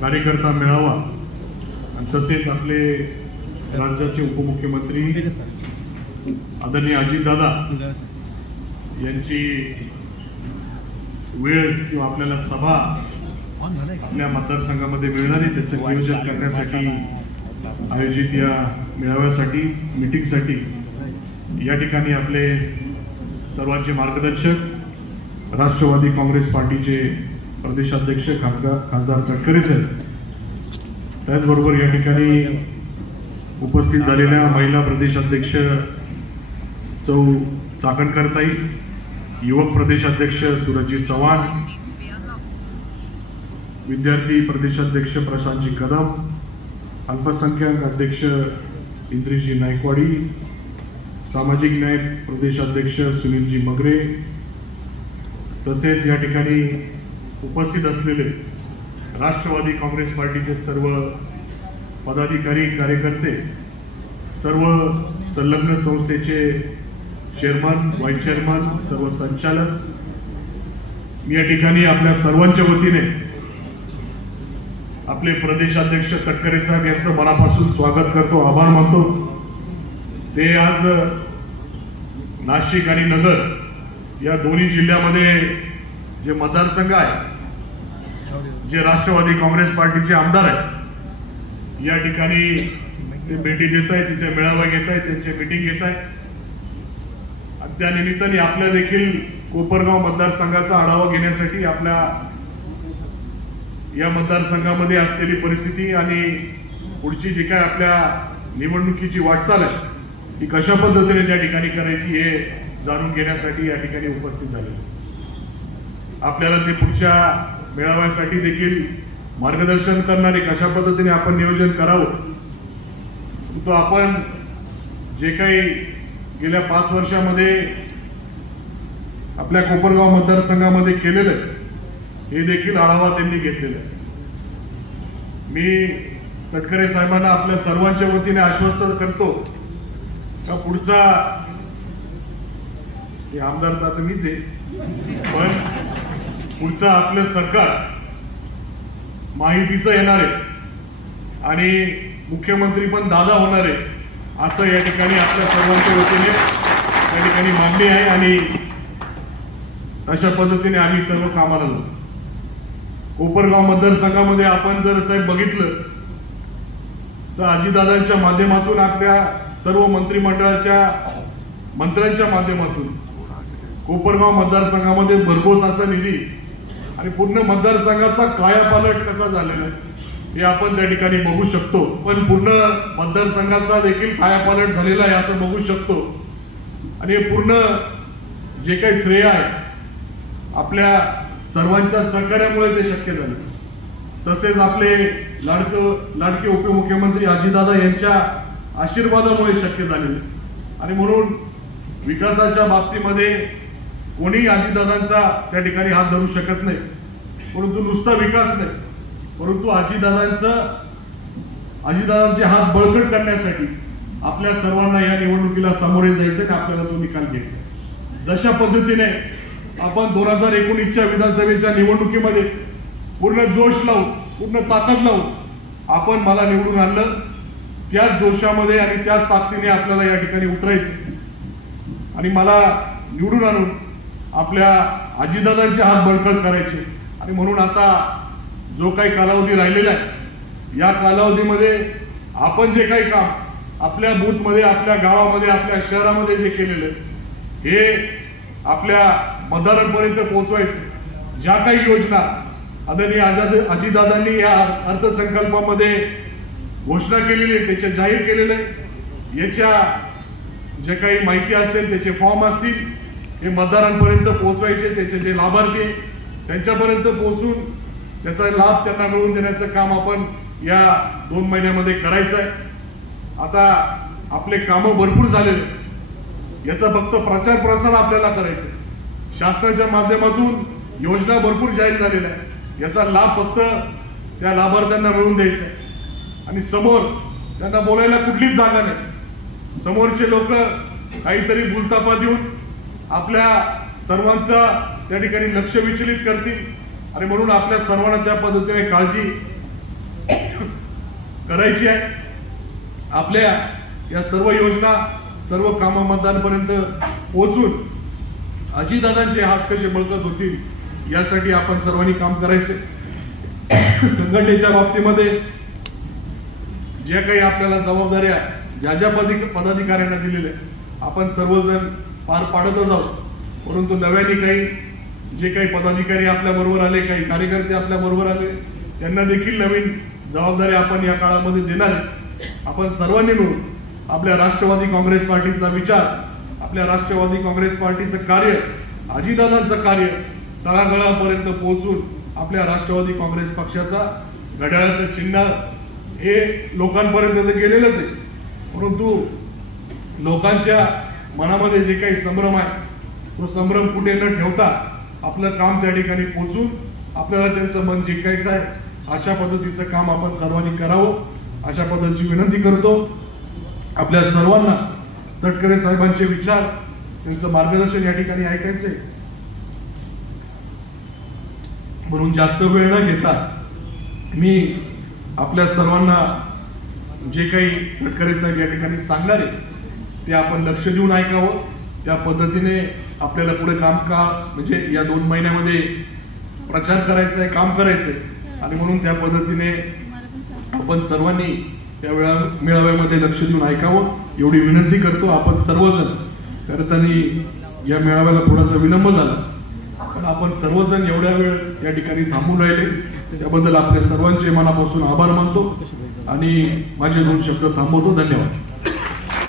कार्यकर्ता मेळावा आणि तसेच आपले राज्याचे उपमुख्यमंत्री आदरणीय अजितदादा यांची वेळ किंवा आपल्याला सभा आपल्या मतदारसंघामध्ये मिळणारी त्याचं नियोजन करण्यासाठी आयोजित या मेळाव्यासाठी मीटिंगसाठी या ठिकाणी आपले सर्वांचे मार्गदर्शक राष्ट्रवादी काँग्रेस पार्टीचे प्रदेशाध्यक्ष खासदार तटकरे साहेब, त्याचबरोबर या ठिकाणी उपस्थित झालेल्या महिला प्रदेशाध्यक्ष चौ चाकणकरताई, युवक प्रदेशाध्यक्ष सुरजीत चव्हाण, विद्यार्थी प्रदेशाध्यक्ष प्रशांतजी कदम, अल्पसंख्याक अध्यक्ष इंद्रिजी नायकवाडी, सामाजिक न्याय प्रदेशाध्यक्ष सुनीलजी मगरे, तसेच या ठिकाणी उपस्थित असलेले राष्ट्रवादी काँग्रेस पार्टीचे सर्व पदाधिकारी कार्यकर्ते, सर्व संलग्न संस्थेचे चेअरमन, व्हाईस चेअरमन, सर्व संचालक, मी या ठिकाणी आपल्या सर्वांच्या वतीने आपले प्रदेशाध्यक्ष तटकरे साहेब यांचं मनापासून स्वागत करतो, आभार मानतो। ते आज नाशिक आणि नगर या दोन्ही जिल्ह्यामध्ये जे मतदारसंघ आहे, जे राष्ट्रवादी काँग्रेस पार्टीचे आमदार आहेत, या ठिकाणी ते भेटी देत आहेत, तिथे मेळावा घेत आहेत, त्यांचे मीटिंग घेत आहेत आणि त्या निमित्ताने आपल्या देखील कोपरगाव मतदारसंघाचा आढावा घेण्यासाठी आपल्या या मतदारसंघामध्ये असलेली परिस्थिती आणि पुढची जी काय आपल्या निवडणुकीची वाटचाल आहे ती कशा पद्धतीने त्या ठिकाणी करायची हे जाणून घेण्यासाठी या ठिकाणी उपस्थित झाले। आपल्याला ते पुढच्या मेळाव्यासाठी देखील मार्गदर्शन करणारे कशा पद्धतीने आपण नियोजन करावं, तो आपण जे काही गेल्या 5 वर्षामध्ये आपल्या कोपरगाव मतदारसंघामध्ये केलेलं आहे हे देखील आढावा त्यांनी घेतलेला आहे। मी तटकरे साहेबांना आपल्या सर्वांच्या वतीने आश्वस्त करतो का पुढचा हे आमदार तर आता मीच आहे, पण पुढचं आपलं सरकार माहितीचं येणार आहे आणि मुख्यमंत्री पण दादा होणार आहे असं या ठिकाणी आपल्या सर्वांच्या वतीने या ठिकाणी मान्य आहे आणि अशा पद्धतीने आम्ही सर्व कामाला लागलो। कोपरगाव मतदारसंघामध्ये आपण जर साहेब बघितलं तर अजितदादांच्या माध्यमातून आपल्या सर्व मंत्रिमंडळाच्या मंत्र्यांच्या माध्यमातून कोपरगाव मतदारसंघामध्ये भरघोस असा निधी आणि पूर्ण मतदारसंघाचा कायापालट कसा झालेला आहे हे आपण त्या ठिकाणी बघू शकतो, पण पूर्ण मतदारसंघाचा देखील कायापालट झालेला आहे असं बघू शकतो आणि हे पूर्ण जे काही श्रेय आहे आपल्या सर्वांच्या सहकार्यामुळे ते शक्य झाले। तसेच आपले लाडके उपमुख्यमंत्री अजितदादा यांच्या आशीर्वादामुळे शक्य झाले आणि म्हणून विकासाच्या बाबतीमध्ये कोणी अजितदादांचा त्या ठिकाणी हात धरू शकत नाही, परंतु नुसता विकास नाही, परंतु अजितदादांचे हात बळकट करण्यासाठी आपल्या सर्वांना या निवडणुकीला सामोरे जायचं आणि आपल्याला तो निकाल घ्यायचा। जशा पद्धतीने आपण 2019च्या विधानसभेच्या निवडणुकीमध्ये पूर्ण जोश लावून, पूर्ण ताकद लावून आपण मला निवडून आणलं, त्याच जोशामध्ये आणि त्याच ताकदीने आपल्याला या ठिकाणी उतरायचं आणि मला निवडून आणून आपल्या अजितदादांचे हात बळकट करायचे आणि म्हणून आता जो काही कालावधी राहिलेला आहे या कालावधीमध्ये आपण जे काही काम आपल्या बूथमध्ये, आपल्या गावामध्ये, आपल्या शहरामध्ये जे केलेलं आहे हे आपल्या मतदारांपर्यंत पोहोचवायचं। ज्या काही योजना आदरणीय अजितदादांनी या अर्थसंकल्पामध्ये घोषणा केलेली आहे, त्याचे जाहीर केलेले आहे, याच्या जे काही माहिती असेल, त्याचे फॉर्म असतील, हे मतदारांपर्यंत पोहोचवायचे, त्याचे जे लाभार्थी त्यांच्यापर्यंत पोहोचून त्याचा लाभ त्यांना मिळवून देण्याचं काम आपण या 2 महिन्यामध्ये करायचं आहे। आता आपले कामं भरपूर झालेले, याचा फक्त प्रचार प्रसार आपल्याला करायचा आहे। शासनाच्या माध्यमातून योजना भरपूर जाहीर झालेल्या आहे, याचा लाभ फक्त त्या लाभार्थ्यांना मिळवून द्यायचा आहे आणि समोर त्यांना बोलायला कुठलीच जागा नाही। समोरचे लोक काहीतरी भूलथापा देऊन आपल्या सर्वांचा त्या ठिकाणी लक्ष विचलित करतील आणि म्हणून आपल्या सर्वांना त्या पद्धतीने काळजी करायची आहे. आपल्या या सर्व योजना सर्व कामं मतदारांपर्यंत पोहोचून अजितदादांचे हात कसे बळकट होतील यासाठी आपण सर्वांनी काम करायचे. संघटनेच्या बाबतीमध्ये जे काही आपल्याला जबाबदाऱ्या ज्या ज्या पदाधिकाऱ्यांना दिलेल्या आपण सर्वजण पार पाडतच आहोत. परंतु नव्याने काही जे काही पदाधिकारी आपल्या बरोबर आले, काही कार्यकर्ते आपल्या बरोबर आले, त्यांना देखील नवीन जबाबदारी आपण या काळामध्ये देणार आहे. आपण सर्वांनी मिळून आपल्या राष्ट्रवादी काँग्रेस पार्टीचा विचार, आपल्या राष्ट्रवादी काँग्रेस पार्टीचं कार्य, अजितदादांचं कार्य तळागाळापर्यंत पोहोचून आपल्या राष्ट्रवादी काँग्रेस पक्षाचा घड्याळाचं चिन्ह हे लोकांपर्यंत तर गेलेलंच आहे. परंतु लोकांच्या मनामध्ये जे काही संभ्रम आहे तो संभ्रम कुठे न ठेवता आपलं काम त्या ठिकाणी पोहोचून आपल्याला त्यांचं मन जिंकायचं आहे. अशा पद्धतीचं काम आपण सर्वांनी करावं अशा पद्धतीची विनंती करतो. आपल्या सर्वांना तटकरे साहेबांचे विचार, त्यांचं मार्गदर्शन या ठिकाणी ऐकायचंय. म्हणून जास्त वेळ न घेता मी आपल्या सर्वांना जे काही तटकरे साहेब या ठिकाणी सांगणार आहे ते आपण लक्ष देऊन ऐकावं. त्या पद्धतीने आपल्याला पुढे काम म्हणजे या 2 महिन्यामध्ये प्रचार करायचा आहे, काम करायचंय. आणि म्हणून त्या पद्धतीने आपण सर्वांनी त्या मेळाव्यामध्ये लक्ष देऊन ऐकावं एवढी विनंती करतो. आपण सर्वजण करताना या मेळाव्याला थोडासा विलंब झाला, पण आपण सर्वजण एवढ्या वेळ या ठिकाणी थांबून राहिले त्याबद्दल आपल्या सर्वांचे मनापासून आभार मानतो आणि माझे 2 शब्द थांबवतो. धन्यवाद.